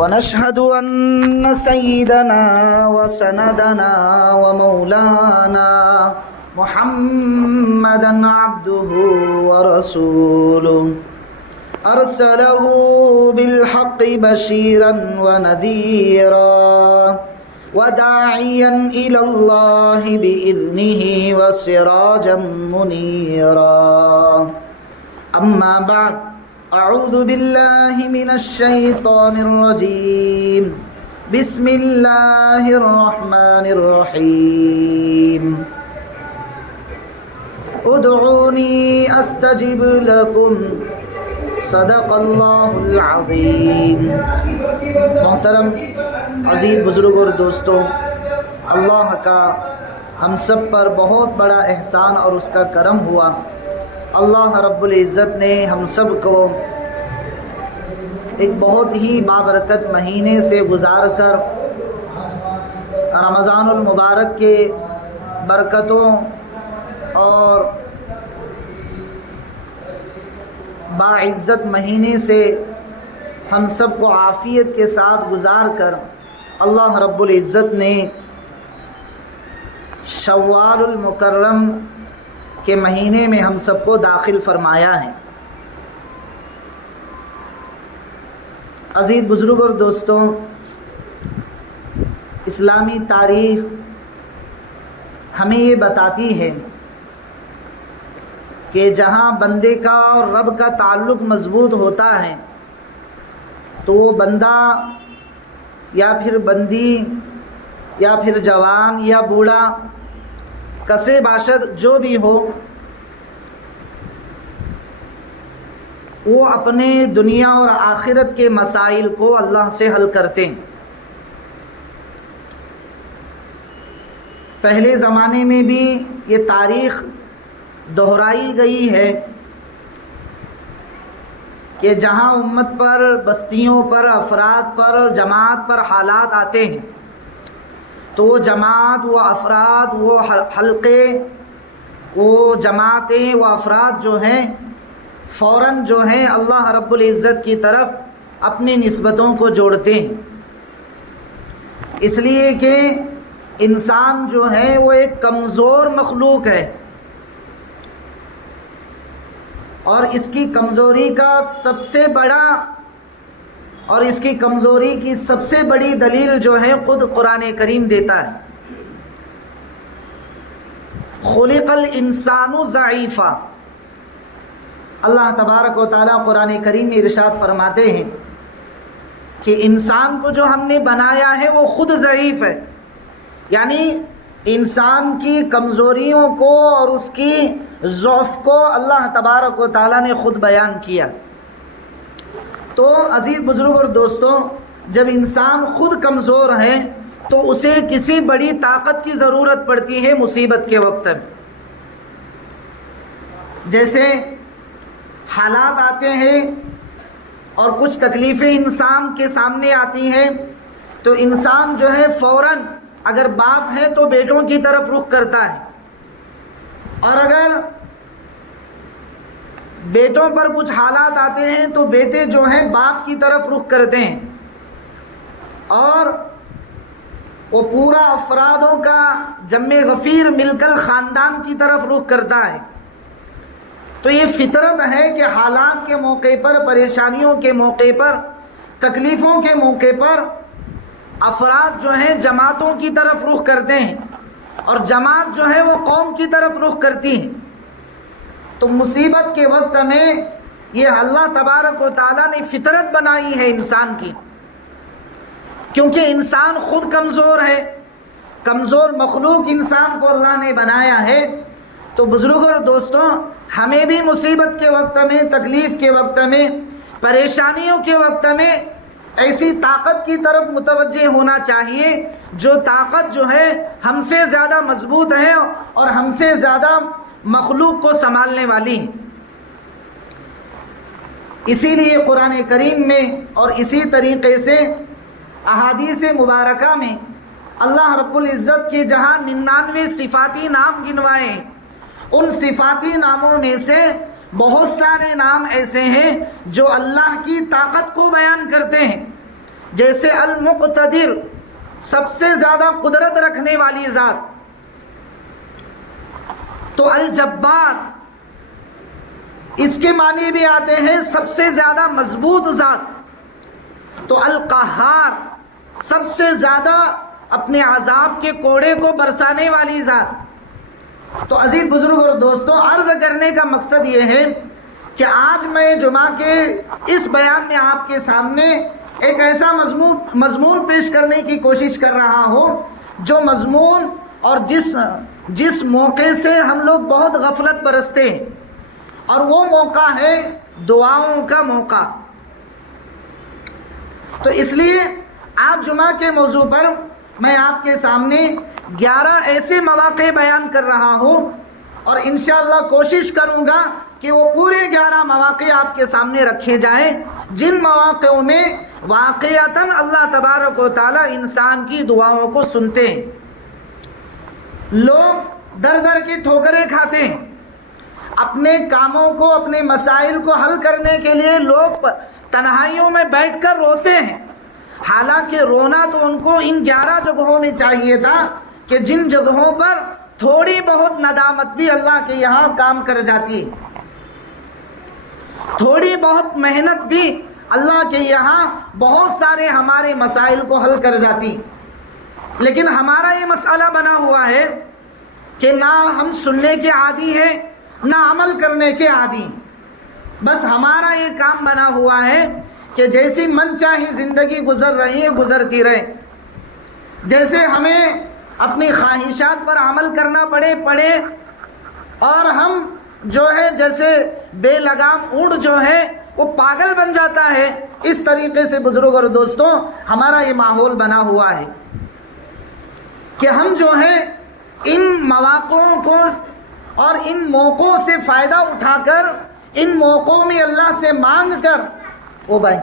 ونشهد أن سيدنا وسندنا ومولانا محمدا عبده ورسوله أرسله بالحق بشيرا ونذيرا وداعيا إلى الله بإذنه وسراجا منيرا. أما بعد، أعوذ بالله من الشيطان الرجيم. بسم الله الرحمن الرحيم. ادعوني أستجب لكم صدق اللہ العظیم. محترم عزیز بزرگ اور دوستوں، اللہ کا ہم سب پر بہت بڑا احسان اور اس کا کرم ہوا. اللہ رب العزت نے ہم سب کو ایک بہت ہی بابرکت مہینے سے گزار کر رمضان المبارک کے برکتوں اور باعزت مہینے سے ہم سب کو عافیت کے ساتھ گزار کر اللہ رب العزت نے شوال المکرم کے مہینے میں ہم سب کو داخل فرمایا ہے. عزیز بزرگ اور دوستوں، اسلامی تاریخ ہمیں یہ بتاتی ہے کہ جہاں بندے کا اور رب کا تعلق مضبوط ہوتا ہے تو وہ بندہ یا پھر بندی یا پھر جوان یا بوڑھا کسے باشد جو بھی ہو، وہ اپنے دنیا اور آخرت کے مسائل کو اللہ سے حل کرتے ہیں. پہلے زمانے میں بھی یہ تاریخ دہرائی گئی ہے کہ جہاں امت پر، بستیوں پر، افراد پر، جماعت پر حالات آتے ہیں تو وہ جماعت، وہ افراد، وہ حلقے، وہ جماعتیں، وہ افراد جو ہیں فوراً جو ہیں اللہ رب العزت کی طرف اپنی نسبتوں کو جوڑتے ہیں. اس لیے کہ انسان جو ہے وہ ایک کمزور مخلوق ہے، اور اس کی کمزوری کا سب سے بڑا اور اس کی کمزوری کی سب سے بڑی دلیل جو ہے خود قرآن کریم دیتا ہے. خلق الانسان ضعیفا. اللہ تبارک و تعالیٰ قرآن کریم میں ارشاد فرماتے ہیں کہ انسان کو جو ہم نے بنایا ہے وہ خود ضعیف ہے، یعنی انسان کی کمزوریوں کو اور اس کی ضعف کو اللہ تبارک و تعالیٰ نے خود بیان کیا. تو عزیز بزرگ اور دوستوں، جب انسان خود کمزور ہے تو اسے کسی بڑی طاقت کی ضرورت پڑتی ہے مصیبت کے وقت میں. جیسے حالات آتے ہیں اور کچھ تکلیفیں انسان کے سامنے آتی ہیں تو انسان جو ہے فوراً اگر باپ ہے تو بیٹوں کی طرف رخ کرتا ہے، اور اگر بیٹوں پر کچھ حالات آتے ہیں تو بیٹے جو ہیں باپ کی طرف رخ کرتے ہیں، اور وہ پورا افرادوں کا جمع غفیر مل کر خاندان کی طرف رخ کرتا ہے. تو یہ فطرت ہے کہ حالات کے موقع پر، پریشانیوں کے موقع پر، تکلیفوں کے موقع پر افراد جو ہیں جماعتوں کی طرف رخ کرتے ہیں، اور جماعت جو ہے وہ قوم کی طرف رخ کرتی ہے. تو مصیبت کے وقت میں یہ اللہ تبارک و تعالیٰ نے فطرت بنائی ہے انسان کی، کیونکہ انسان خود کمزور ہے، کمزور مخلوق انسان کو اللہ نے بنایا ہے. تو بزرگوں اور دوستوں، ہمیں بھی مصیبت کے وقت میں، تکلیف کے وقت میں، پریشانیوں کے وقت میں ایسی طاقت کی طرف متوجہ ہونا چاہیے جو طاقت جو ہے ہم سے زیادہ مضبوط ہے اور ہم سے زیادہ مخلوق کو سنبھالنے والی ہے. اسی لیے قرآن کریم میں اور اسی طریقے سے احادیث مبارکہ میں اللہ رب العزت کے جہاں 99 صفاتی نام گنوائے ہیں، ان صفاتی ناموں میں سے بہت سارے نام ایسے ہیں جو اللہ کی طاقت کو بیان کرتے ہیں، جیسے المقتدر سب سے زیادہ قدرت رکھنے والی ذات، تو الجبار اس کے معنی بھی آتے ہیں سب سے زیادہ مضبوط ذات، تو القہار سب سے زیادہ اپنے عذاب کے کوڑے کو برسانے والی ذات۔ تو عزیز بزرگ اور دوستوں، عرض کرنے کا مقصد یہ ہے کہ آج میں جمعہ کے اس بیان میں آپ کے سامنے ایک ایسا مضمون پیش کرنے کی کوشش کر رہا ہوں جو مضمون اور جس موقع سے ہم لوگ بہت غفلت برستے ہیں، اور وہ موقع ہے دعاؤں کا موقع۔ تو اس لیے آج جمعہ کے موضوع پر میں آپ کے سامنے 11 ایسے مواقع بیان کر رہا ہوں، اور انشاءاللہ کوشش کروں گا کہ وہ پورے 11 مواقع آپ کے سامنے رکھے جائیں جن مواقعوں میں واقعتاً اللہ تبارک و تعالیٰ انسان کی دعاؤں کو سنتے ہیں۔ لوگ در در کی ٹھوکریں کھاتے ہیں، اپنے کاموں کو، اپنے مسائل کو حل کرنے کے لیے لوگ تنہائیوں میں بیٹھ کر روتے ہیں، حالانکہ رونا تو ان کو ان 11 جگہوں میں چاہیے تھا کہ جن جگہوں پر تھوڑی بہت ندامت بھی اللہ کے یہاں کام کر جاتی ہے، تھوڑی بہت محنت بھی اللہ کے یہاں بہت سارے ہمارے مسائل کو حل کر جاتی۔ لیکن ہمارا یہ مسئلہ بنا ہوا ہے کہ نہ ہم سننے کے عادی ہیں نہ عمل کرنے کے عادی، بس ہمارا یہ کام بنا ہوا ہے کہ جیسی من چاہی زندگی گزر رہی ہے گزرتی رہے، جیسے ہمیں اپنی خواہشات پر عمل کرنا پڑے، اور ہم جو ہے جیسے بے لگام اونٹ جو ہے وہ پاگل بن جاتا ہے، اس طریقے سے بزرگ اور دوستوں ہمارا یہ ماحول بنا ہوا ہے کہ ہم جو ہے ان مواقعوں کو اور ان موقعوں سے فائدہ اٹھا کر، ان موقعوں میں اللہ سے مانگ کر، او بھائی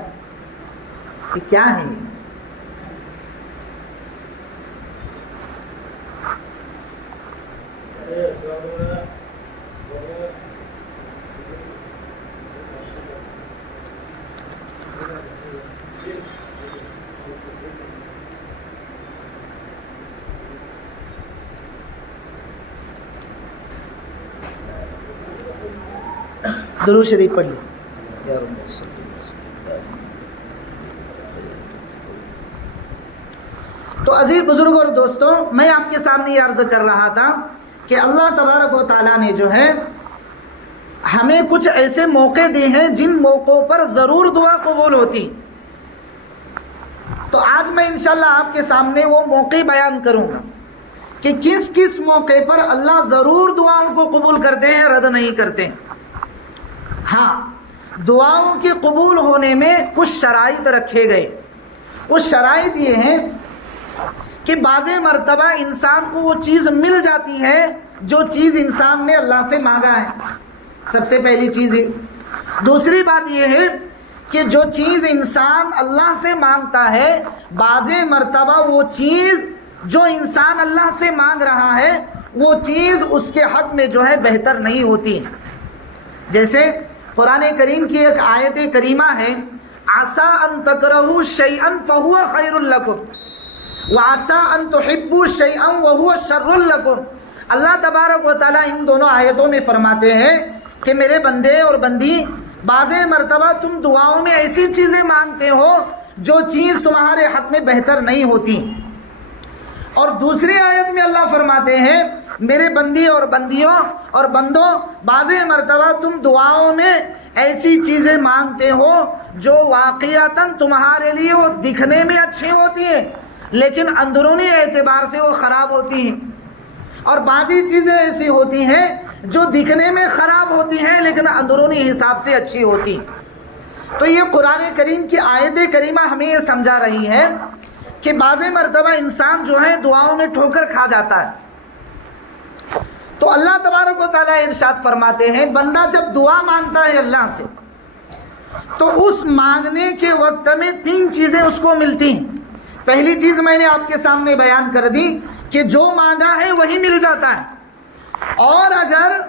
یہ کیا ہے؟ درود شریف پڑھ لیں۔ تو عزیز بزرگ اور دوستوں، میں آپ کے سامنے یہ عرض کر رہا تھا کہ اللہ تبارک و تعالیٰ نے جو ہے ہمیں کچھ ایسے موقع دیے ہیں جن موقعوں پر ضرور دعا قبول ہوتی۔ تو آج میں انشاءاللہ آپ کے سامنے وہ موقع بیان کروں گا کہ کس کس موقع پر اللہ ضرور دعاؤں کو قبول کرتے ہیں، رد نہیں کرتے۔ ہاں، دعاؤں کے قبول ہونے میں کچھ شرائط رکھے گئے۔ وہ شرائط یہ ہیں کہ بعض مرتبہ انسان کو وہ چیز مل جاتی ہے جو چیز انسان نے اللہ سے مانگا ہے، سب سے پہلی چیز ہے۔ دوسری بات یہ ہے کہ جو چیز انسان اللہ سے مانگتا ہے، بعض مرتبہ وہ چیز جو انسان اللہ سے مانگ رہا ہے وہ چیز اس کے حق میں جو ہے بہتر نہیں ہوتی۔ جیسے قرآن کریم کی ایک آیت کریمہ ہے، عَسَىٰ أَن تَكْرَهُوا شَيْئًا فَهُوَ خَيْرٌ لَكُمْ وَعَسَىٰ أَن تُحِبُّوا شَيْئًا وَهُوَ شَرٌّ لَكُمْ۔ اللہ تبارک و تعالیٰ ان دونوں آیتوں میں فرماتے ہیں کہ میرے بندے اور بندی، بعض مرتبہ تم دعاؤں میں ایسی چیزیں مانگتے ہو جو چیز تمہارے حق میں بہتر نہیں ہوتی، اور دوسری آیت میں اللہ فرماتے ہیں میرے بندی اور بندیوں اور بندوں، بعض مرتبہ تم دعاؤں میں ایسی چیزیں مانگتے ہو جو واقعتاً تمہارے لیے وہ دکھنے میں اچھی ہوتی ہیں لیکن اندرونی اعتبار سے وہ خراب ہوتی ہیں، اور بعضی چیزیں ایسی ہوتی ہیں جو دکھنے میں خراب ہوتی ہیں لیکن اندرونی حساب سے اچھی ہوتی۔ تو یہ قرآن کریم کی آیت کریمہ ہمیں یہ سمجھا رہی ہے کہ بعض مرتبہ انسان جو ہے دعاؤں میں ٹھوکر کھا جاتا ہے۔ تو اللہ تبارک و تعالیٰ ارشاد فرماتے ہیں بندہ جب دعا مانگتا ہے اللہ سے تو اس مانگنے کے وقت میں 3 چیزیں اس کو ملتی ہیں۔ پہلی چیز میں نے آپ کے سامنے بیان کر دی کہ جو مانگا ہے وہی مل جاتا ہے، اور اگر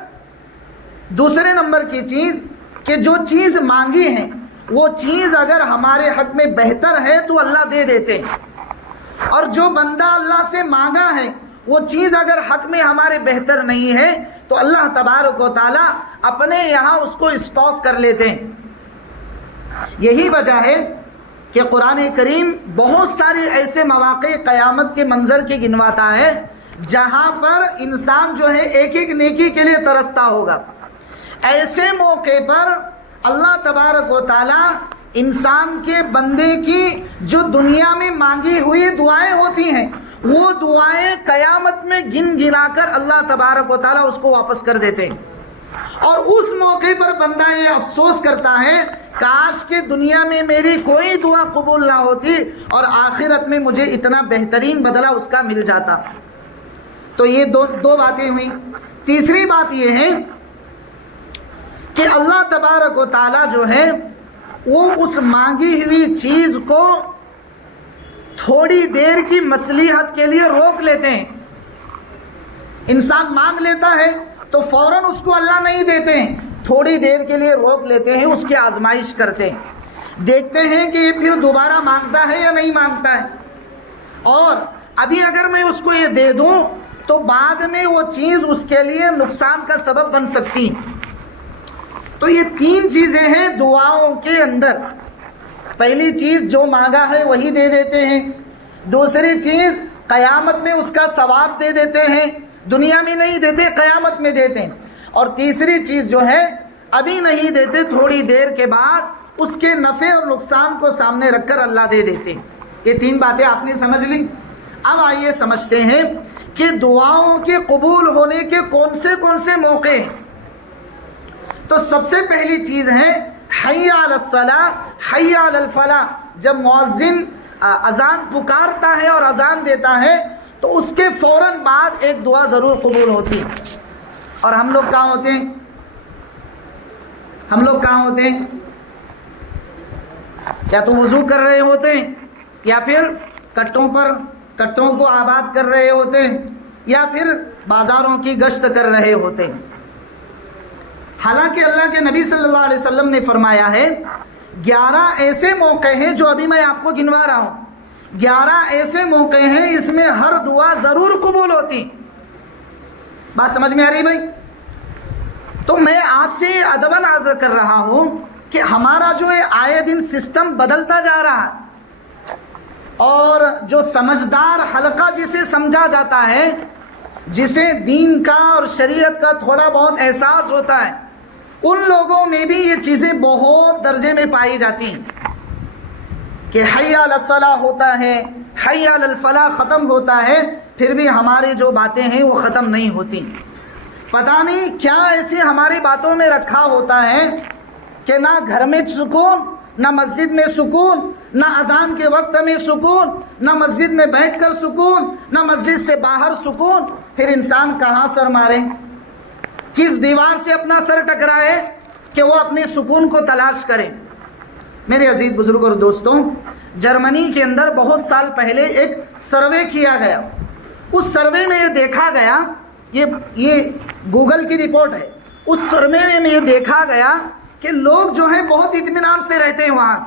دوسرے نمبر کی چیز کہ جو چیز مانگی ہے وہ چیز اگر ہمارے حق میں بہتر ہے تو اللہ دے دیتے ہیں، اور جو بندہ اللہ سے مانگا ہے وہ چیز اگر حق میں ہمارے بہتر نہیں ہے تو اللہ تبارک و تعالی اپنے یہاں اس کو اسٹاک کر لیتے ہیں۔ یہی وجہ ہے کہ قرآن کریم بہت سارے ایسے مواقع قیامت کے منظر کے گنواتا ہے جہاں پر انسان جو ہے ایک ایک نیکی کے لیے ترستا ہوگا۔ ایسے موقع پر اللہ تبارک و تعالی انسان کے بندے کی جو دنیا میں مانگی ہوئی دعائیں ہوتی ہیں وہ دعائیں قیامت میں گن گنا کر اللہ تبارک و تعالی اس کو واپس کر دیتے ہیں، اور اس موقع پر بندہ یہ افسوس کرتا ہے کاش کہ دنیا میں میری کوئی دعا قبول نہ ہوتی اور آخرت میں مجھے اتنا بہترین بدلہ اس کا مل جاتا۔ تو یہ دو باتیں ہوئیں۔ تیسری بات یہ ہے کہ اللہ تبارک و تعالی جو ہے وہ اس مانگی ہوئی چیز کو تھوڑی دیر کی مصلحت کے لیے روک لیتے ہیں۔ انسان مانگ لیتا ہے تو فوراً اس کو اللہ نہیں دیتے ہیں، تھوڑی دیر کے لیے روک لیتے ہیں، اس کی آزمائش کرتے ہیں، دیکھتے ہیں کہ یہ پھر دوبارہ مانگتا ہے یا نہیں مانگتا ہے، اور ابھی اگر میں اس کو یہ دے دوں تو بعد میں وہ چیز اس کے لیے نقصان کا سبب بن سکتی۔ تو یہ تین چیزیں ہیں دعاؤں کے اندر۔ پہلی چیز جو مانگا ہے وہی دے دیتے ہیں، دوسری چیز قیامت میں اس کا ثواب دے دیتے ہیں، دنیا میں نہیں دیتے قیامت میں دیتے ہیں، اور تیسری چیز جو ہے ابھی نہیں دیتے، تھوڑی دیر کے بعد اس کے نفع اور نقصان کو سامنے رکھ کر اللہ دے دیتے ہیں۔ یہ تین باتیں آپ نے سمجھ لی۔ اب آئیے سمجھتے ہیں کہ دعاؤں کے قبول ہونے کے کون سے موقع ہیں۔ تو سب سے پہلی چیز ہے حی علی الصلاۃ حی علی الفلاح۔ جب مؤذن اذان پکارتا ہے اور اذان دیتا ہے تو اس کے فوراً بعد ایک دعا ضرور قبول ہوتی ہے۔ اور ہم لوگ کہاں ہوتے ہیں؟ کیا تو وضو کر رہے ہوتے ہیں، یا پھر کٹوں کو آباد کر رہے ہوتے ہیں، یا پھر بازاروں کی گشت کر رہے ہوتے ہیں۔ حالانکہ اللہ کے نبی صلی اللہ علیہ وسلم نے فرمایا ہے 11 ایسے موقع ہیں جو ابھی میں آپ کو گنوا رہا ہوں، 11 ایسے موقع ہیں اس میں ہر دعا ضرور قبول ہوتی۔ بات سمجھ میں آ رہی بھائی؟ تو میں آپ سے ادباً عرض کر رہا ہوں کہ ہمارا جو آئے دن سسٹم بدلتا جا رہا ہے، اور جو سمجھدار حلقہ جسے سمجھا جاتا ہے، جسے دین کا اور شریعت کا تھوڑا بہت احساس ہوتا ہے، ان لوگوں میں بھی یہ چیزیں بہت درجے میں پائی جاتی ہیں کہ حی علی الصلاح ہوتا ہے، حی علی الفلاح ختم ہوتا ہے، پھر بھی ہماری جو باتیں ہیں وہ ختم نہیں ہوتی۔ پتہ نہیں کیا ایسے ہماری باتوں میں رکھا ہوتا ہے کہ نہ گھر میں سکون، نہ مسجد میں سکون، نہ اذان کے وقت میں سکون، نہ مسجد میں بیٹھ کر سکون، نہ مسجد سے باہر سکون۔ پھر انسان کہاں سر مارے، کس دیوار سے اپنا سر ٹکرائے کہ وہ اپنے سکون کو تلاش کرے۔ میرے عزیز بزرگ اور دوستوں، جرمنی کے اندر بہت سال پہلے ایک سروے کیا گیا۔ اس سروے میں یہ دیکھا گیا، یہ گوگل کی رپورٹ ہے، اس سروے میں یہ دیکھا گیا کہ لوگ جو ہیں بہت اطمینان سے رہتے ہیں، وہاں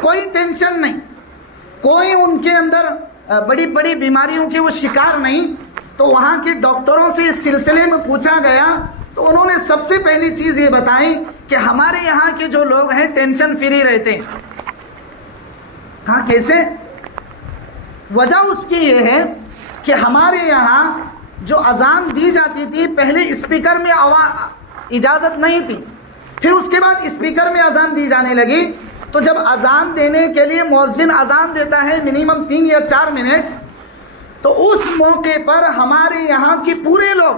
کوئی ٹینشن نہیں، کوئی ان کے اندر بڑی بڑی بیماریوں کے وہ شکار نہیں۔ تو وہاں کے ڈاکٹروں سے اس سلسلے میں پوچھا گیا تو انہوں نے سب سے پہلی چیز یہ بتائی کہ ہمارے یہاں کے جو لوگ ہیں ٹینشن فری رہتے ہیں۔ کہاں کیسے؟ وجہ اس کی یہ ہے کہ ہمارے یہاں جو اذان دی جاتی تھی پہلے اسپیکر میں اجازت نہیں تھی، پھر اس کے بعد اسپیکر میں اذان دی جانے لگی۔ تو جب اذان دینے کے لیے مؤذن اذان دیتا ہے منیمم 3 یا 4 منٹ، تو اس موقع پر ہمارے یہاں کے پورے لوگ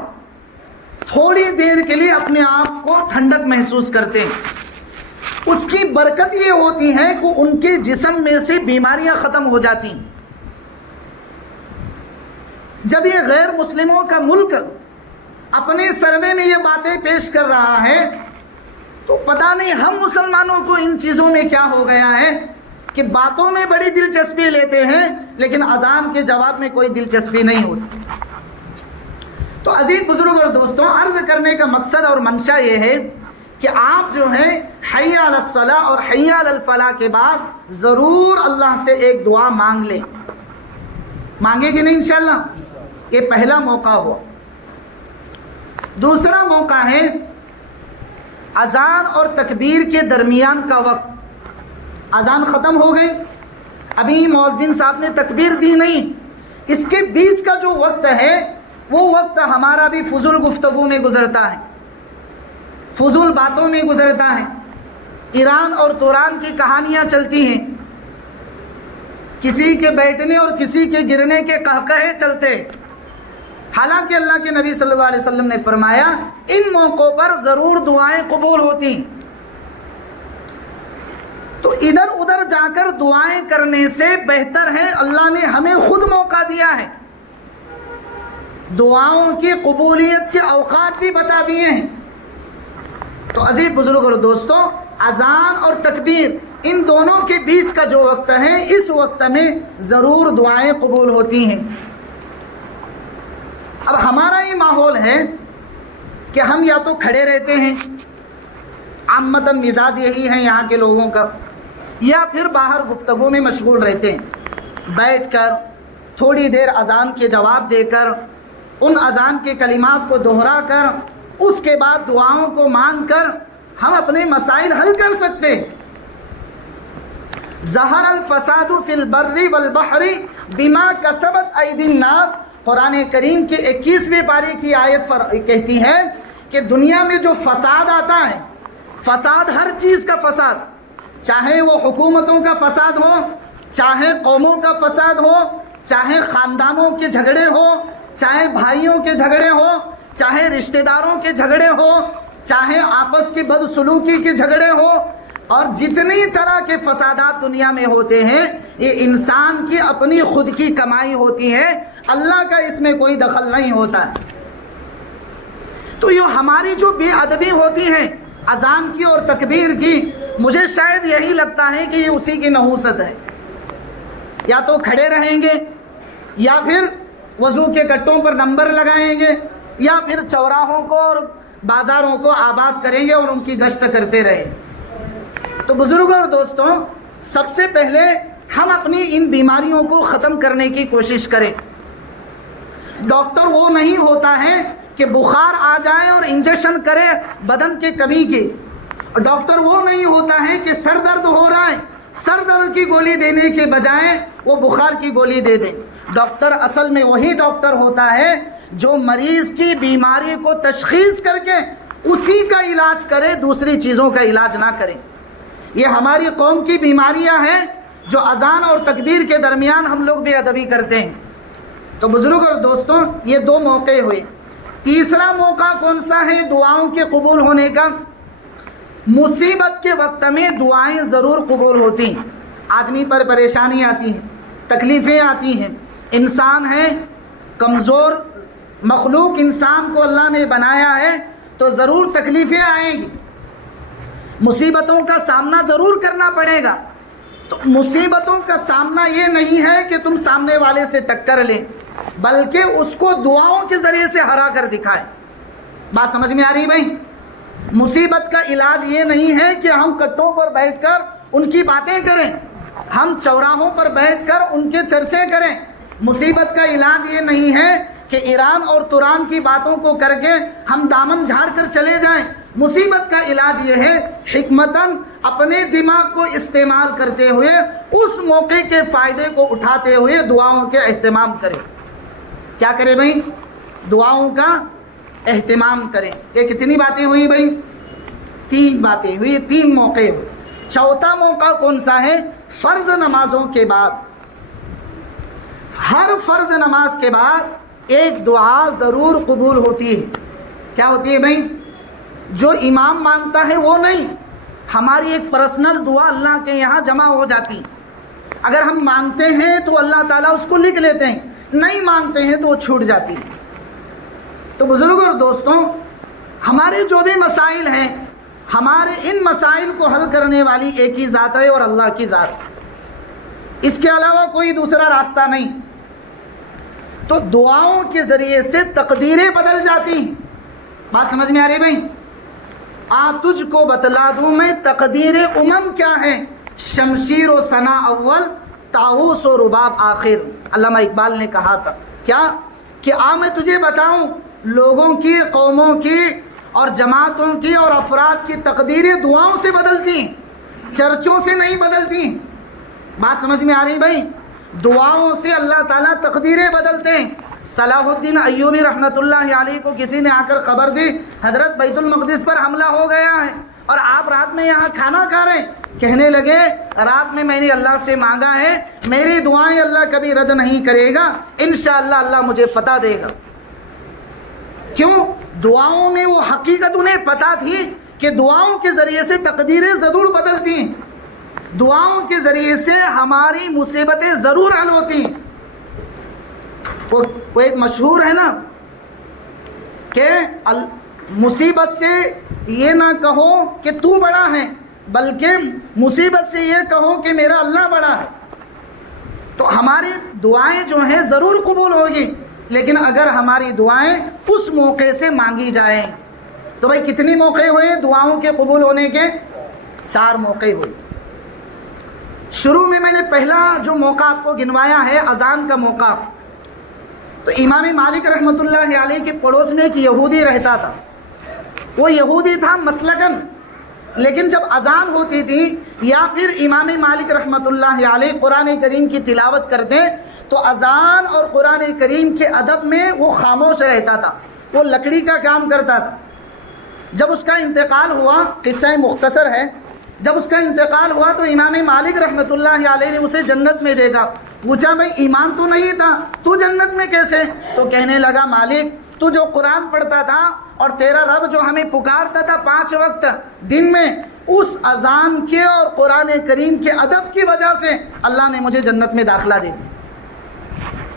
تھوڑی دیر کے لیے اپنے آپ کو ٹھنڈک محسوس کرتے ہیں۔ اس کی برکت یہ ہوتی ہے کہ ان کے جسم میں سے بیماریاں ختم ہو جاتی ہیں۔ جب یہ غیر مسلموں کا ملک اپنے سروے میں یہ باتیں پیش کر رہا ہے تو پتہ نہیں ہم مسلمانوں کو ان چیزوں میں کیا ہو گیا ہے کہ باتوں میں بڑی دلچسپی لیتے ہیں لیکن اذان کے جواب میں کوئی دلچسپی نہیں ہوتی۔ تو عزیز بزرگ اور دوستوں، عرض کرنے کا مقصد اور منشا یہ ہے کہ آپ جو ہیں حی علی الصلاۃ اور حی علی الفلاح کے بعد ضرور اللہ سے ایک دعا مانگ لیں. مانگے کہ نہیں انشاءاللہ؟ یہ پہلا موقع ہوا. دوسرا موقع ہے اذان اور تکبیر کے درمیان کا وقت. اذان ختم ہو گئی، ابھی مؤذن صاحب نے تکبیر دی نہیں، اس کے بیچ کا جو وقت ہے وہ وقت ہمارا بھی فضول گفتگو میں گزرتا ہے، فضول باتوں میں گزرتا ہے. ایران اور توران کی کہانیاں چلتی ہیں، کسی کے بیٹھنے اور کسی کے گرنے کے قہقہے چلتے ہیں. حالانکہ اللہ کے نبی صلی اللہ علیہ وسلم نے فرمایا ان موقعوں پر ضرور دعائیں قبول ہوتی ہیں. تو ادھر ادھر جا کر دعائیں کرنے سے بہتر ہے اللہ نے ہمیں خود موقع دیا ہے، دعاؤں کی قبولیت کے اوقات بھی بتا دیے ہیں. تو عزیز بزرگ اور دوستوں، اذان اور تکبیر ان دونوں کے بیچ کا جو وقت ہے اس وقت میں ضرور دعائیں قبول ہوتی ہیں. اب ہمارا یہ ماحول ہے کہ ہم یا تو کھڑے رہتے ہیں، عامتاً مزاج یہی ہے یہاں کے لوگوں کا، یا پھر باہر گفتگو میں مشغول رہتے ہیں. بیٹھ کر تھوڑی دیر اذان کے جواب دے کر ان اذان کے کلمات کو دہرا کر اس کے بعد دعاؤں کو مانگ کر ہم اپنے مسائل حل کر سکتے ہیں. ظہر الفساد فی البر والبحر بما کسبت ایدی الناس، قرآن کریم کی 21ویں پارے کی آیت کہتی ہے کہ دنیا میں جو فساد آتا ہے، فساد ہر چیز کا فساد، چاہے وہ حکومتوں کا فساد ہو، چاہے قوموں کا فساد ہو، چاہے خاندانوں کے جھگڑے ہو، چاہے بھائیوں کے جھگڑے ہو، چاہے رشتہ داروں کے جھگڑے ہو، چاہے آپس کی بدسلوکی کے جھگڑے ہو، اور جتنی طرح کے فسادات دنیا میں ہوتے ہیں یہ انسان کی اپنی خود کی کمائی ہوتی ہے، اللہ کا اس میں کوئی دخل نہیں ہوتا ہے. تو یہ ہماری جو بے ادبی ہوتی ہے اذان کی اور تکبیر کی، مجھے شاید یہی لگتا ہے کہ یہ اسی کی نحوست ہے. یا تو کھڑے رہیں گے، یا پھر وضو کے کٹوں پر نمبر لگائیں گے، یا پھر چوراہوں کو اور بازاروں کو آباد کریں گے اور ان کی گشت کرتے رہیں. تو بزرگوں اور دوستوں، سب سے پہلے ہم اپنی ان بیماریوں کو ختم کرنے کی کوشش کریں. ڈاکٹر وہ نہیں ہوتا ہے کہ بخار آ جائے اور انجیکشن کرے بدن کے کمی کے. ڈاکٹر وہ نہیں ہوتا ہے کہ سر درد ہو رہا ہے، سر درد کی گولی دینے کے بجائے وہ بخار کی گولی دے دے. ڈاکٹر اصل میں وہی ڈاکٹر ہوتا ہے جو مریض کی بیماری کو تشخیص کر کے اسی کا علاج کرے، دوسری چیزوں کا علاج نہ کرے. یہ ہماری قوم کی بیماریاں ہیں جو اذان اور تکبیر کے درمیان ہم لوگ بے ادبی کرتے ہیں. تو بزرگ اور دوستوں، یہ دو موقع ہوئے. تیسرا موقع کون سا ہے دعاؤں کے قبول ہونے کا؟ مصیبت کے وقت میں دعائیں ضرور قبول ہوتی ہیں. آدمی پر پریشانی آتی ہیں، تکلیفیں آتی ہیں، انسان ہے کمزور مخلوق، انسان کو اللہ نے بنایا ہے تو ضرور تکلیفیں آئیں گی، مصیبتوں کا سامنا ضرور کرنا پڑے گا. تو مصیبتوں کا سامنا یہ نہیں ہے کہ تم سامنے والے سے ٹکر لیں، بلکہ اس کو دعاؤں کے ذریعے سے ہرا کر دکھائیں. بات سمجھ میں آ رہی بھائی؟ مصیبت کا علاج یہ نہیں ہے کہ ہم کٹوں پر بیٹھ کر ان کی باتیں کریں، ہم چوراہوں پر بیٹھ کر ان کے چرچے کریں. مصیبت کا علاج یہ نہیں ہے کہ ایران اور توران کی باتوں کو کر کے ہم دامن جھاڑ کر چلے جائیں. مصیبت کا علاج یہ ہے حکمتاً اپنے دماغ کو استعمال کرتے ہوئے اس موقع کے فائدے کو اٹھاتے ہوئے دعاؤں کے اہتمام کریں. کیا کریں بھائی؟ دعاؤں کا اہتمام کریں. یہ کتنی باتیں ہوئی بھائی؟ 3 باتیں ہوئی، 3 موقع ہوئے. چوتھا موقع کون سا ہے؟ فرض نمازوں کے بعد. ہر فرض نماز کے بعد ایک دعا ضرور قبول ہوتی ہے. کیا ہوتی ہے بھائی؟ جو امام مانگتا ہے وہ نہیں، ہماری ایک پرسنل دعا اللہ کے یہاں جمع ہو جاتی. اگر ہم مانگتے ہیں تو اللہ تعالیٰ اس کو لکھ لیتے ہیں، نہیں مانگتے ہیں تو وہ چھوٹ جاتی ہے. تو بزرگوں اور دوستوں، ہمارے جو بھی مسائل ہیں، ہمارے ان مسائل کو حل کرنے والی ایک ہی ذات ہے اور اللہ کی ذات. اس کے علاوہ کوئی دوسرا راستہ نہیں. تو دعاؤں کے ذریعے سے تقدیریں بدل جاتی ہیں. بات سمجھ میں آ رہی بھائی؟ تجھ کو بتلا دوں میں تقدیر امم کیا ہے، شمشیر و ثنا اول، طاؤس و رباب آخر۔ علامہ اقبال نے کہا تھا کیا کہ میں تجھے بتاؤں لوگوں کی، قوموں کی اور جماعتوں کی اور افراد کی تقدیریں دعاؤں سے بدلتی ہیں، چرچوں سے نہیں بدلتی ہیں۔ بات سمجھ میں آ رہی بھائی؟ دعاؤں سے اللہ تعالیٰ تقدیریں بدلتے ہیں۔ صلاح الدین ایوبی رحمۃ اللہ علیہ کو کسی نے آ کر خبر دی حضرت بیت المقدس پر حملہ ہو گیا ہے اور آپ رات میں یہاں کھانا کھا رہے ہیں۔ کہنے لگے رات میں نے اللہ سے مانگا ہے، میری دعائیں اللہ کبھی رد نہیں کرے گا، انشاءاللہ اللہ مجھے فتح دے گا۔ کیوں؟ دعاؤں میں وہ حقیقت انہیں پتہ تھی کہ دعاؤں کے ذریعے سے تقدیریں ضرور بدلتی ہیں، دعاؤں کے ذریعے سے ہماری مصیبتیں ضرور حل ہوتی ہیں۔ وہ ایک مشہور ہے نا کہ مصیبت سے یہ نہ کہو کہ تو بڑا ہے، بلکہ مصیبت سے یہ کہو کہ میرا اللہ بڑا ہے۔ تو ہماری دعائیں جو ہیں ضرور قبول ہوگی، لیکن اگر ہماری دعائیں اس موقع سے مانگی جائیں۔ تو بھائی کتنی موقع ہوئے دعاؤں کے قبول ہونے کے؟ 4 موقع ہوئے۔ شروع میں نے پہلا جو موقع آپ کو گنوایا ہے اذان کا موقع۔ تو امام مالک رحمۃ اللہ علیہ کے پڑوس میں ایک یہودی رہتا تھا۔ وہ یہودی تھا مسلکن، لیکن جب اذان ہوتی تھی یا پھر امام مالک رحمۃ اللہ علیہ قرآن کریم کی تلاوت کرتے تو اذان اور قرآن کریم کے ادب میں وہ خاموش رہتا تھا، وہ لکڑی کا کام کرتا تھا۔ جب اس کا انتقال ہوا، قصہ مختصر ہے، جب اس کا انتقال ہوا تو امام مالک رحمۃ اللہ علیہ نے اسے جنت میں دیکھا۔ پوچھا بھائی ایمان تو نہیں تھا، تو جنت میں کیسے؟ تو کہنے لگا مالک تو جو قرآن پڑھتا تھا اور تیرا رب جو ہمیں پکارتا تھا 5 وقت دن میں، اس اذان کے اور قرآن کریم کے ادب کی وجہ سے اللہ نے مجھے جنت میں داخلہ دے دیا۔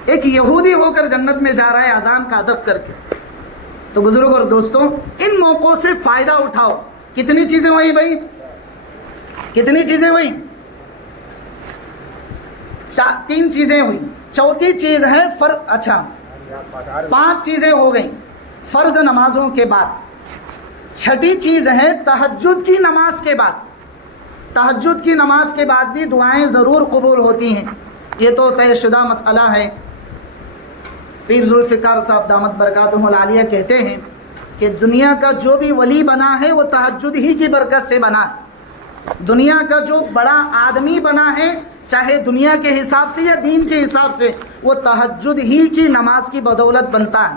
ایک یہودی ہو کر جنت میں جا رہا ہے اذان کا ادب کر کے۔ تو بزرگ اور دوستوں، ان موقعوں سے فائدہ اٹھاؤ۔ کتنی چیزیں ہوئی بھائی؟ کتنی چیزیں ہوئی؟ 3 چیزیں ہوئی۔ چوتھی چیز ہے فرض، اچھا 5 چیزیں ہو گئیں فرض نمازوں کے بعد۔ چھٹی چیز ہے تہجد کی نماز کے بعد۔ تہجد کی نماز کے بعد بھی دعائیں ضرور قبول ہوتی ہیں، یہ تو طے شدہ مسئلہ ہے۔ پیر ذوالفقار صاحب دامت برکاتہم العالیہ کہتے ہیں کہ دنیا کا جو بھی ولی بنا ہے وہ تہجد ہی کی برکت سے بنا ہے۔ دنیا کا جو بڑا آدمی بنا ہے، چاہے دنیا کے حساب سے یا دین کے حساب سے، وہ تہجد ہی کی نماز کی بدولت بنتا ہے۔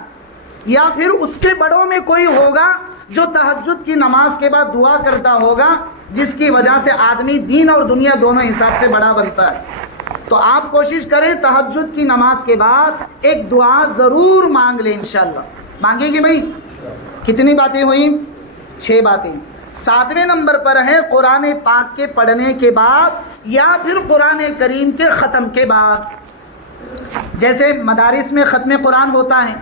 یا پھر اس کے بڑوں میں کوئی ہوگا جو تہجد کی نماز کے بعد دعا کرتا ہوگا، جس کی وجہ سے آدمی دین اور دنیا دونوں حساب سے بڑا بنتا ہے۔ تو آپ کوشش کریں تہجد کی نماز کے بعد ایک دعا ضرور مانگ لیں، انشاءاللہ مانگے گی بھائی۔ کتنی باتیں ہوئیں؟ 6 باتیں۔ 7ویں نمبر پر ہے قرآن پاک کے پڑھنے کے بعد یا پھر قرآن کریم کے ختم کے بعد۔ جیسے مدارس میں ختم قرآن ہوتا ہے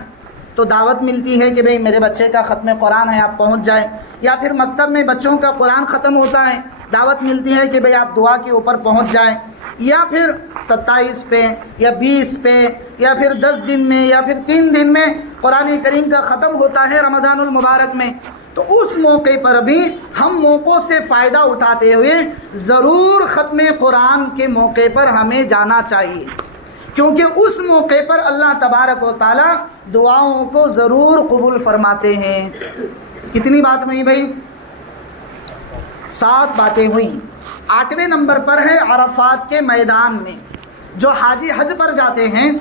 تو دعوت ملتی ہے کہ بھئی میرے بچے کا ختم قرآن ہے، آپ پہنچ جائیں۔ یا پھر مکتب میں بچوں کا قرآن ختم ہوتا ہے، دعوت ملتی ہے کہ بھئی آپ دعا کے اوپر پہنچ جائیں۔ یا پھر 27 پہ یا 20 پہ یا پھر 10 دن میں یا پھر 3 دن میں قرآن کریم کا ختم ہوتا ہے رمضان المبارک میں۔ تو اس موقع پر بھی ہم موقعوں سے فائدہ اٹھاتے ہوئے ضرور ختم قرآن کے موقع پر ہمیں جانا چاہیے، کیونکہ اس موقع پر اللہ تبارک و تعالی دعاؤں کو ضرور قبول فرماتے ہیں۔ کتنی بات ہوئی بھائی؟ 7 باتیں ہوئیں۔ 8ویں نمبر پر ہے عرفات کے میدان میں جو حاجی حج پر جاتے ہیں،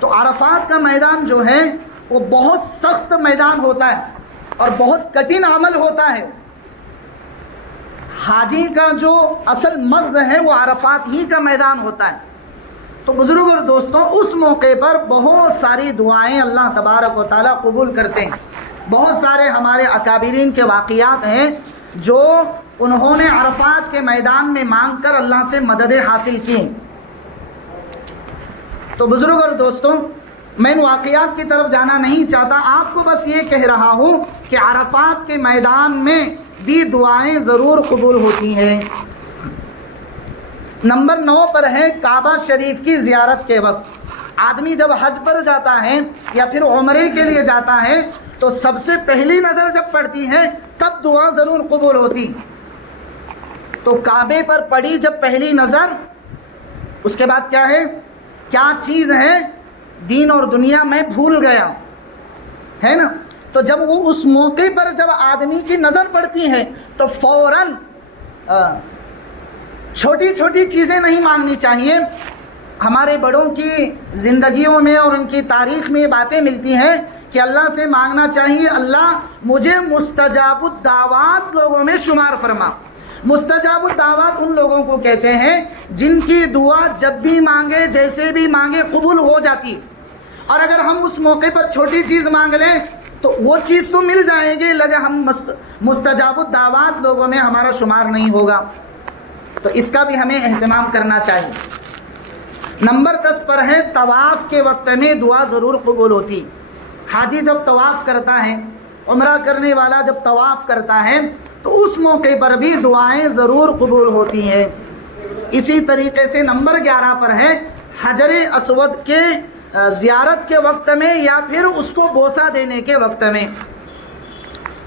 تو عرفات کا میدان جو ہے وہ بہت سخت میدان ہوتا ہے اور بہت کٹھن عمل ہوتا ہے۔ حاجی کا جو اصل مغز ہے وہ عرفات ہی کا میدان ہوتا ہے۔ تو بزرگ اور دوستوں، اس موقع پر بہت ساری دعائیں اللہ تبارک و تعالیٰ قبول کرتے ہیں۔ بہت سارے ہمارے اکابرین کے واقعات ہیں جو انہوں نے عرفات کے میدان میں مانگ کر اللہ سے مدد حاصل کی۔ تو بزرگ اور دوستوں، میں ان واقعات کی طرف جانا نہیں چاہتا، آپ کو بس یہ کہہ رہا ہوں کہ عرفات کے میدان میں بھی دعائیں ضرور قبول ہوتی ہیں۔ نمبر 9 پر ہے کعبہ شریف کی زیارت کے وقت۔ آدمی جب حج پر جاتا ہے یا پھر عمرے کے لیے جاتا ہے تو سب سے پہلی نظر جب پڑتی ہے تب دعا ضرور قبول ہوتی. تو کعبے پر پڑی جب پہلی نظر، اس کے بعد کیا ہے؟ کیا چیز ہے؟ دین اور دنیا میں بھول گیا ہے نا. تو جب وہ اس موقع پر جب آدمی کی نظر پڑتی ہے تو فوراً چھوٹی چھوٹی چیزیں نہیں مانگنی چاہیے. ہمارے بڑوں کی زندگیوں میں اور ان کی تاریخ میں یہ باتیں ملتی ہیں کہ اللہ سے مانگنا چاہیے اللہ مجھے مستجاب الدعوات لوگوں میں شمار فرما. مستجاب الدعوات ان لوگوں کو کہتے ہیں جن کی دعا جب بھی مانگے جیسے بھی مانگے قبول ہو جاتی. اور اگر ہم اس موقع پر چھوٹی چیز مانگ لیں تو وہ چیز تو مل جائے گی لیکن ہم مستجاب الدعوات لوگوں میں ہمارا شمار نہیں ہوگا. تو اس کا بھی ہمیں اہتمام کرنا چاہیے. نمبر 10 پر ہے طواف کے وقت میں دعا ضرور قبول ہوتی. حاجی جب طواف کرتا ہے، عمرہ کرنے والا جب طواف کرتا ہے تو اس موقع پر بھی دعائیں ضرور قبول ہوتی ہیں. اسی طریقے سے نمبر 11 پر ہے حجر اسود کے زیارت کے وقت میں یا پھر اس کو بوسہ دینے کے وقت میں.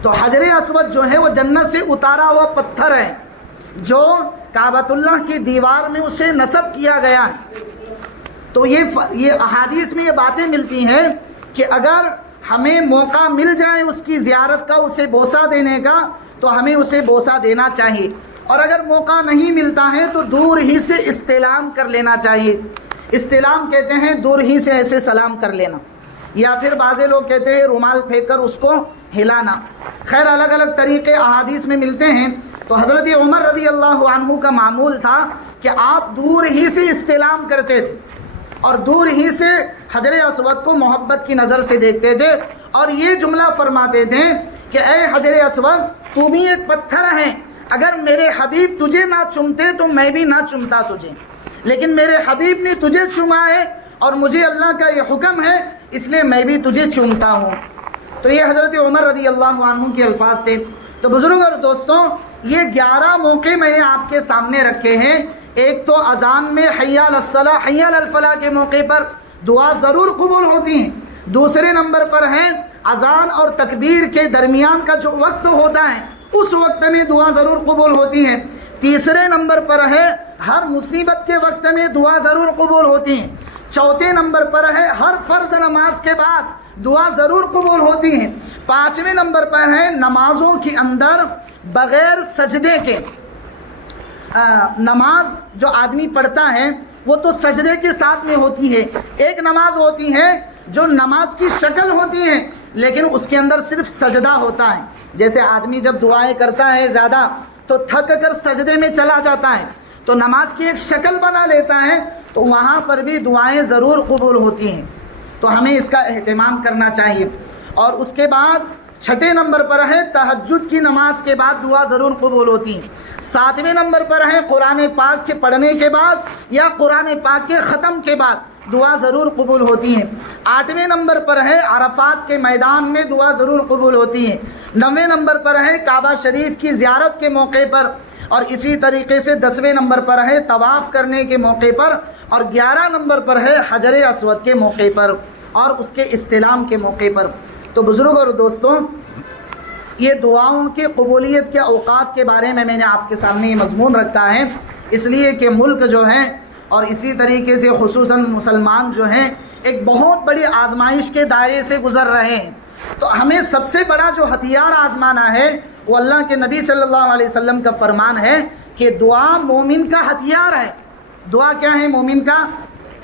تو حجر اسود جو ہے وہ جنت سے اتارا ہوا پتھر ہے جو کعبۃ اللہ کی دیوار میں اسے نصب کیا گیا ہے. تو یہ احادیث میں یہ باتیں ملتی ہیں کہ اگر ہمیں موقع مل جائے اس کی زیارت کا، اسے بوسہ دینے کا، تو ہمیں اسے بوسہ دینا چاہیے. اور اگر موقع نہیں ملتا ہے تو دور ہی سے استلام کر لینا چاہیے. استلام کہتے ہیں دور ہی سے ایسے سلام کر لینا، یا پھر بعض لوگ کہتے ہیں رومال پھینک کر اس کو ہلانا. خیر الگ الگ طریقے احادیث میں ملتے ہیں. تو حضرت عمر رضی اللہ عنہ کا معمول تھا کہ آپ دور ہی سے استلام کرتے تھے اور دور ہی سے حجر اسود کو محبت کی نظر سے دیکھتے تھے اور یہ جملہ فرماتے تھے کہ اے حجر اسود تو بھی ایک پتھر ہے، اگر میرے حبیب تجھے نہ چومتے تو میں بھی نہ چومتا تجھے، لیکن میرے حبیب نے تجھے چوما ہے اور مجھے اللہ کا یہ حکم ہے اس لیے میں بھی تجھے چومتا ہوں. تو یہ حضرت عمر رضی اللہ عنہ کے الفاظ تھے. تو بزرگ اور دوستوں، یہ 11 موقع میں نے آپ کے سامنے رکھے ہیں. ایک تو اذان میں حی علی الصلاۃ حی علی الفلاح کے موقع پر دعا ضرور قبول ہوتی ہیں. دوسرے نمبر پر ہے اذان اور تکبیر کے درمیان کا جو وقت ہوتا ہے اس وقت میں دعا ضرور قبول ہوتی ہے. تیسرے نمبر پر ہے ہر مصیبت کے وقت میں دعا ضرور قبول ہوتی ہیں. چوتھے نمبر پر ہے ہر فرض نماز کے بعد دعا ضرور قبول ہوتی ہیں. پانچویں نمبر پر ہے نمازوں کے اندر بغیر سجدے کے نماز جو آدمی پڑھتا ہے وہ تو سجدے کے ساتھ میں ہوتی ہے. ایک نماز ہوتی ہے جو نماز کی شکل ہوتی ہے لیکن اس کے اندر صرف سجدہ ہوتا ہے. جیسے آدمی جب دعائیں کرتا ہے زیادہ تو تھک کر سجدے میں چلا جاتا ہے تو نماز کی ایک شکل بنا لیتا ہے، تو وہاں پر بھی دعائیں ضرور قبول ہوتی ہیں. تو ہمیں اس کا اہتمام کرنا چاہیے. اور اس کے بعد چھٹے نمبر پر ہے تہجد کی نماز کے بعد دعا ضرور قبول ہوتی ہیں. ساتویں نمبر پر ہے قرآن پاک کے پڑھنے کے بعد یا قرآن پاک کے ختم کے بعد دعا ضرور قبول ہوتی ہیں. آٹھویں نمبر پر ہے عرفات کے میدان میں دعا ضرور قبول ہوتی ہے. نویں نمبر پر ہے کعبہ شریف کی زیارت کے موقع پر، اور اسی طریقے سے 10ویں نمبر پر ہے طواف کرنے کے موقع پر، اور 11 نمبر پر ہے حجر اسود کے موقع پر اور اس کے استلام کے موقع پر. تو بزرگ اور دوستوں، یہ دعاؤں کی قبولیت کے اوقات کے بارے میں نے آپ کے سامنے یہ مضمون رکھا ہے، اس لیے کہ ملک جو ہے اور اسی طریقے سے خصوصاً مسلمان جو ہیں ایک بہت بڑی آزمائش کے دائرے سے گزر رہے ہیں. تو ہمیں سب سے بڑا جو ہتھیار آزمانا ہے وہ اللہ کے نبی صلی اللہ علیہ وسلم کا فرمان ہے کہ دعا مومن کا ہتھیار ہے. دعا کیا ہے؟ مومن کا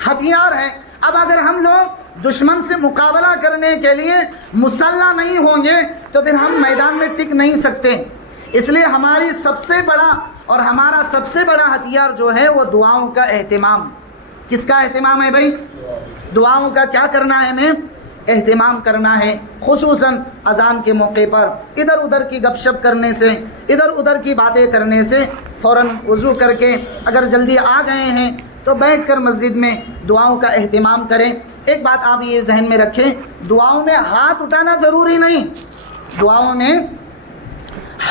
ہتھیار ہے. اب اگر ہم لوگ دشمن سے مقابلہ کرنے کے لیے مسلح نہیں ہوں گے تو پھر ہم میدان میں ٹک نہیں سکتے. اس لیے ہماری سب سے بڑا اور ہمارا سب سے بڑا ہتھیار جو ہے وہ دعاؤں کا اہتمام. کس کا اہتمام ہے بھائی؟ دعاؤں کا کیا کرنا ہے؟ ہمیں اہتمام کرنا ہے. خصوصاً اذان کے موقع پر ادھر ادھر کی گپ شپ کرنے سے، ادھر ادھر کی باتیں کرنے سے فوراً وضو کر کے اگر جلدی آ گئے ہیں تو بیٹھ کر مسجد میں دعاؤں کا اہتمام کریں. ایک بات آپ یہ ذہن میں رکھیں، دعاؤں میں ہاتھ اٹھانا ضروری نہیں. دعاؤں میں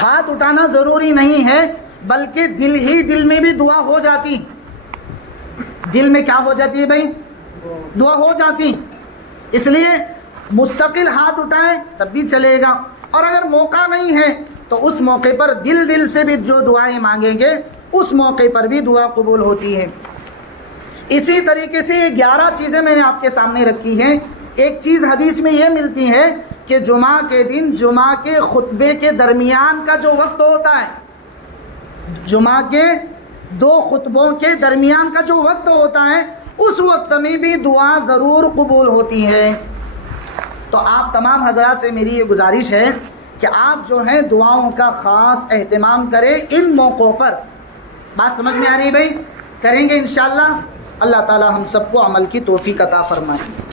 ہاتھ اٹھانا ضروری نہیں ہے بلکہ دل ہی دل میں بھی دعا ہو جاتی. دل میں کیا ہو جاتی ہے بھائی؟ دعا ہو جاتی. اس لیے مستقل ہاتھ اٹھائیں تب بھی چلے گا، اور اگر موقع نہیں ہے تو اس موقع پر دل سے بھی جو دعائیں مانگیں گے اس موقع پر بھی دعا قبول ہوتی ہے۔ اسی طریقے سے یہ 11 چیزیں میں نے آپ کے سامنے رکھی ہیں۔ ایک چیز حدیث میں یہ ملتی ہے کہ جمعہ کے دن جمعہ کے خطبے کے درمیان کا جو وقت ہوتا ہے، جمعہ کے 2 خطبوں کے درمیان کا جو وقت ہوتا ہے، اس وقت میں بھی دعا ضرور قبول ہوتی ہے۔ تو آپ تمام حضرات سے میری یہ گزارش ہے کہ آپ جو ہیں دعاؤں کا خاص اہتمام کریں ان موقعوں پر۔ بات سمجھ میں آ رہی ہے بھائی؟ کریں گے انشاءاللہ۔ اللہ تعالی ہم سب کو عمل کی توفیق عطا فرمائے۔